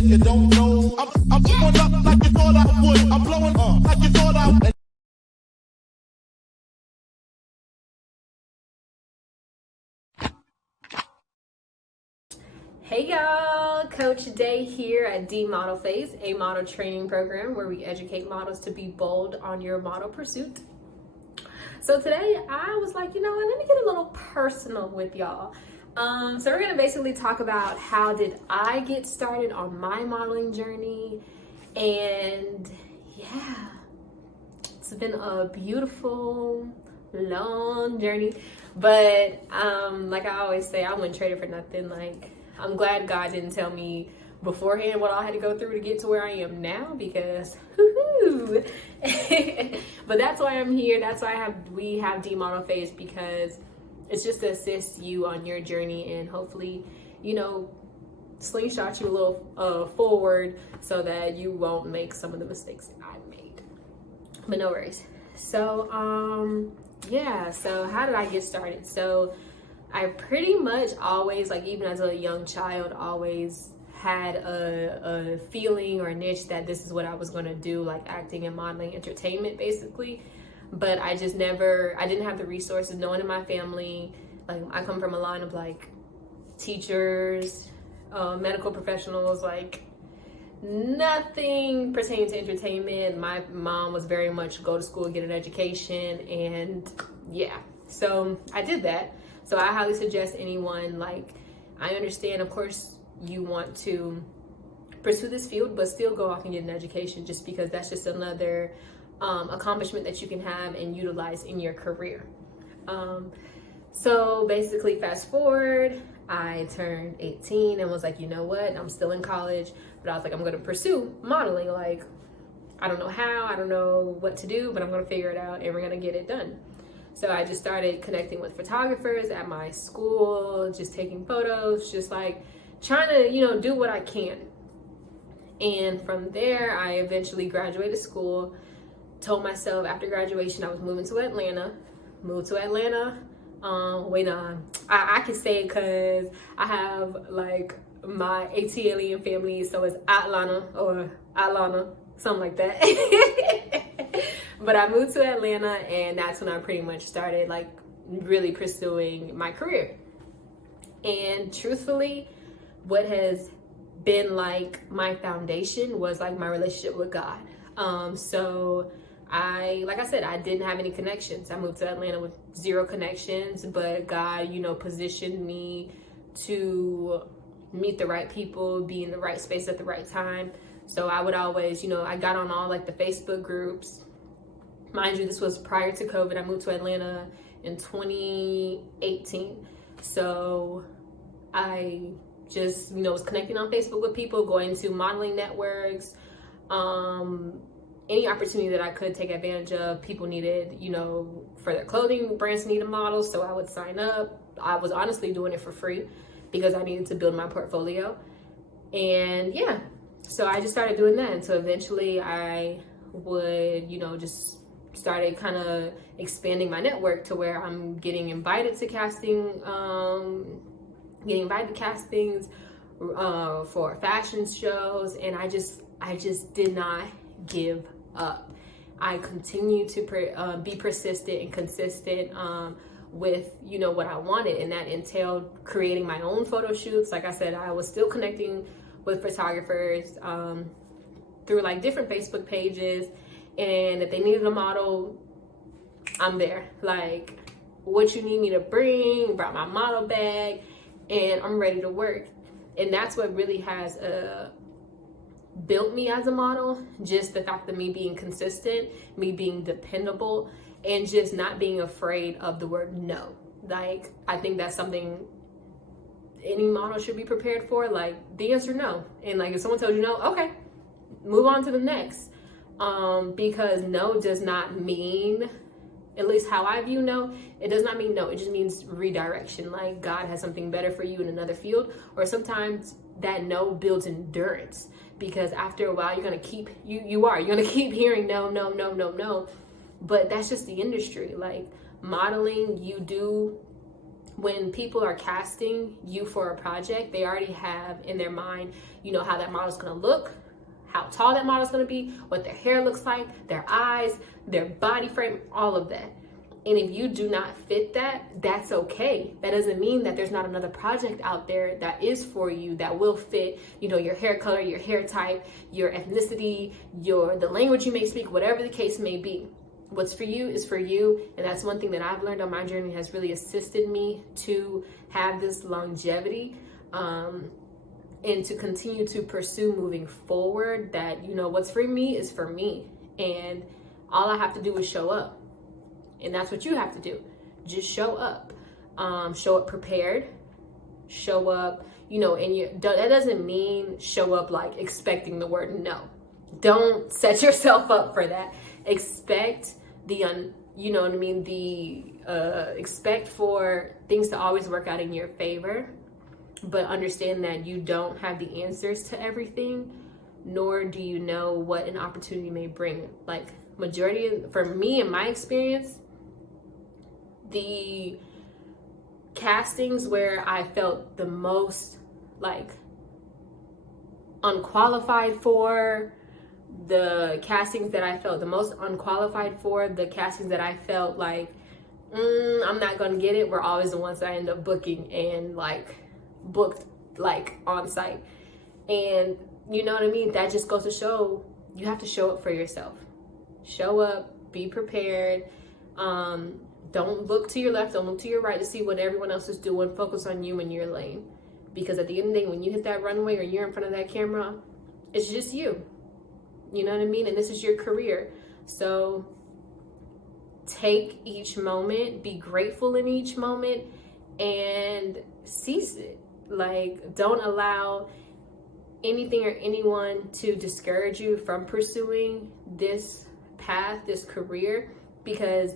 if you don't know. I'm blowing up like you thought I would. I'm blowing up like you thought I would. Hey y'all, Coach Day here at dmodelphase, a model training program where we educate models to be bold on your model pursuit. So today I was like, you know what, let me get a little personal with y'all. So we're gonna basically talk about how did I get started on my modeling journey, and yeah, it's been a beautiful, long journey, but like I always say, I wouldn't trade it for nothing. Like, I'm glad God didn't tell me beforehand what I had to go through to get to where I am now, because whoo-hoo. But that's why I'm here. That's why we have dmodelphase, because it's just to assist you on your journey and hopefully, you know, slingshot you a little forward so that you won't make some of the mistakes that I made. But no worries. So yeah, so how did I get started? So I pretty much always, like even as a young child, always had a feeling or a niche that this is what I was going to do, like acting and modeling, entertainment basically. But I just I didn't have the resources. No one in my family, like I come from a line of like teachers, medical professionals, like nothing pertaining to entertainment. My mom was very much go to school, get an education, and yeah, so I did that. So I highly suggest anyone, like, I understand, of course, you want to pursue this field, but still go off and get an education, just because that's just another accomplishment that you can have and utilize in your career. So basically, fast forward, I turned 18 and was like, you know what, I'm still in college, but I was like, I'm going to pursue modeling. Like, I don't know how, I don't know what to do, but I'm going to figure it out and we're going to get it done. So I just started connecting with photographers at my school, just taking photos, just like trying to, you know, do what I can. And from there, I eventually graduated school, told myself after graduation I was moving to Atlanta, moved to Atlanta. I can say it because I have like my ATLian family, so it's Atlanta or Atlanta, something like that. But I moved to Atlanta, and that's when I pretty much started like really pursuing my career. And truthfully, what has been like my foundation was like my relationship with God. So like I said, I didn't have any connections. I moved to Atlanta with 0 connections, but God, you know, positioned me to meet the right people, be in the right space at the right time. So I would always, you know, I got on all like the Facebook groups. Mind you, this was prior to COVID. I moved to Atlanta in 2018. So I just, you know, was connecting on Facebook with people, going to modeling networks, any opportunity that I could take advantage of. People needed, you know, for their clothing, brands needed models, so I would sign up. I was honestly doing it for free because I needed to build my portfolio. And yeah, so I just started doing that. And so eventually I would, you know, just started kind of expanding my network to where I'm getting invited to castings for fashion shows, and I just did not give up. I continued to be persistent and consistent with, you know, what I wanted, and that entailed creating my own photo shoots. Like I said, I was still connecting with photographers through like different Facebook pages, and if they needed a model, I'm there. Like, what you need me to bring, brought my model bag, and I'm ready to work. And that's what really has built me as a model, just the fact of me being consistent, me being dependable, and just not being afraid of the word no. Like, I think that's something any model should be prepared for. Like, the answer no. And like, if someone tells you no, okay, move on to the next. Because no does not mean, at least how I view no, it does not mean no. It just means redirection. Like, God has something better for you in another field. Or sometimes that no builds endurance, because after a while you're gonna keep you're gonna keep hearing no. But that's just the industry. Like, modeling, you do when people are casting you for a project, they already have in their mind, you know, how that model's gonna look, how tall that model's gonna be, what their hair looks like, their eyes, their body frame, all of that. And if you do not fit that, that's okay. That doesn't mean that there's not another project out there that is for you, that will fit, you know, your hair color, your hair type, your ethnicity, the language you may speak, whatever the case may be. What's for you is for you. And that's one thing that I've learned on my journey, has really assisted me to have this longevity, and to continue to pursue moving forward, that, you know, what's for me is for me. And all I have to do is show up. And that's what you have to do. Just show up. Show up prepared. Show up, you know, and that doesn't mean show up like expecting the word no. Don't set yourself up for that. Expect you know what I mean? Expect for things to always work out in your favor, but understand that you don't have the answers to everything, nor do you know what an opportunity may bring. Like, for me, in my experience, the castings where I felt the most like unqualified for, the castings that I felt the most unqualified for, the castings that I felt like, I'm not gonna get it, were always the ones that I end up booking and like booked like on site. And you know what I mean? That just goes to show you have to show up for yourself. Show up, be prepared. Don't look to your left, don't look to your right to see what everyone else is doing. Focus on you and your lane. Because at the end of the day, when you hit that runway or you're in front of that camera, it's just you. You know what I mean? And this is your career. So take each moment, be grateful in each moment, and seize it. Like, don't allow anything or anyone to discourage you from pursuing this path, this career, because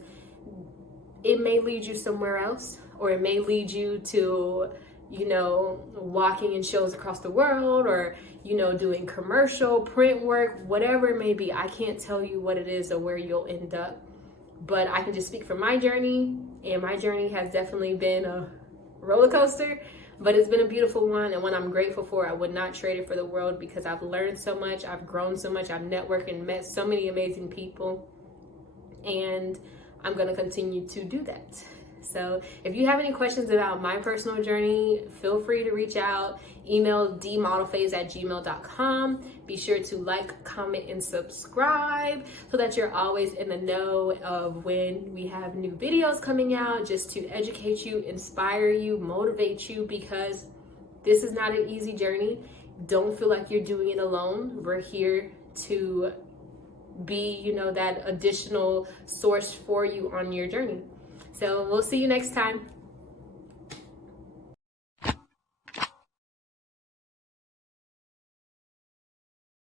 it may lead you somewhere else, or it may lead you to, you know, walking in shows across the world, or, you know, doing commercial, print work, whatever it may be. I can't tell you what it is or where you'll end up, but I can just speak for my journey, and my journey has definitely been a roller coaster, but it's been a beautiful one, and one I'm grateful for. I would not trade it for the world, because I've learned so much, I've grown so much, I've networked and met so many amazing people, and I'm going to continue to do that. So if you have any questions about my personal journey, feel free to reach out. Email dmodelphase@gmail.com. Be sure to like, comment, and subscribe so that you're always in the know of when we have new videos coming out, just to educate you, inspire you, motivate you, because this is not an easy journey. Don't feel like you're doing it alone. We're here to be, you know, that additional source for you on your journey. So we'll see you next time.